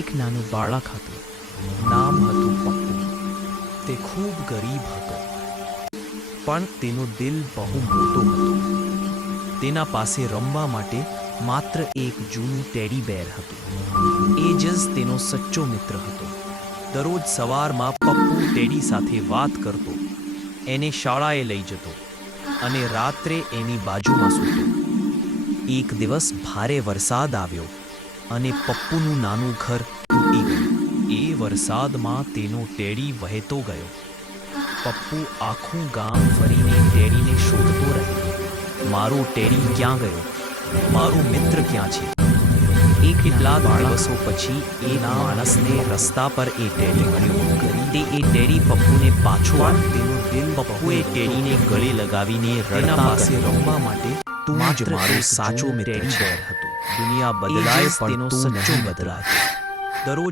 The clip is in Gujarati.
એક નાનું બાળક હતું. નામ હતું પપ્પુ. તે ખૂબ ગરીબ હતો, પણ તેનું દિલ બહુ મોટો હતો. તેના પાસે રમવા માટે માત્ર એક જૂનું ટેડી બેર હતું. એ જ તેનો સચ્ચો મિત્ર હતો. દરરોજ સવારમાં પપ્પુ ટેડી સાથે વાત કરતો, એને શાળાએ લઈ જતો અને રાત્રે એની બાજુમાં સૂતો. એક દિવસ ભારે વરસાદ આવ્યો અને પપ્પુનું નાનું ઘર તૂટી ગયું. એ વરસાદમાં તેનો ટેડી વહેતો ગયો. પપ્પુ આખું ગામ ફરીને ટેડીને શોધતો રહ્યો. મારું ટેડી ક્યાં ગયો? મારું મિત્ર ક્યાં છે? કેટલાક દિવસો પછી એક માણસને રસ્તા પર એ ટેડી મળ્યો. તે એ ટેડી પપ્પુને પાછો તેનું દિલ પપ્પુએ ટેડીને ગળે લગાવીને રડતા પાસે રમવા માટે તું જ મારો સાચો મિત્ર છે. દુનિયા બદલાય પણ તું નહીં બદલાય. દરરોજ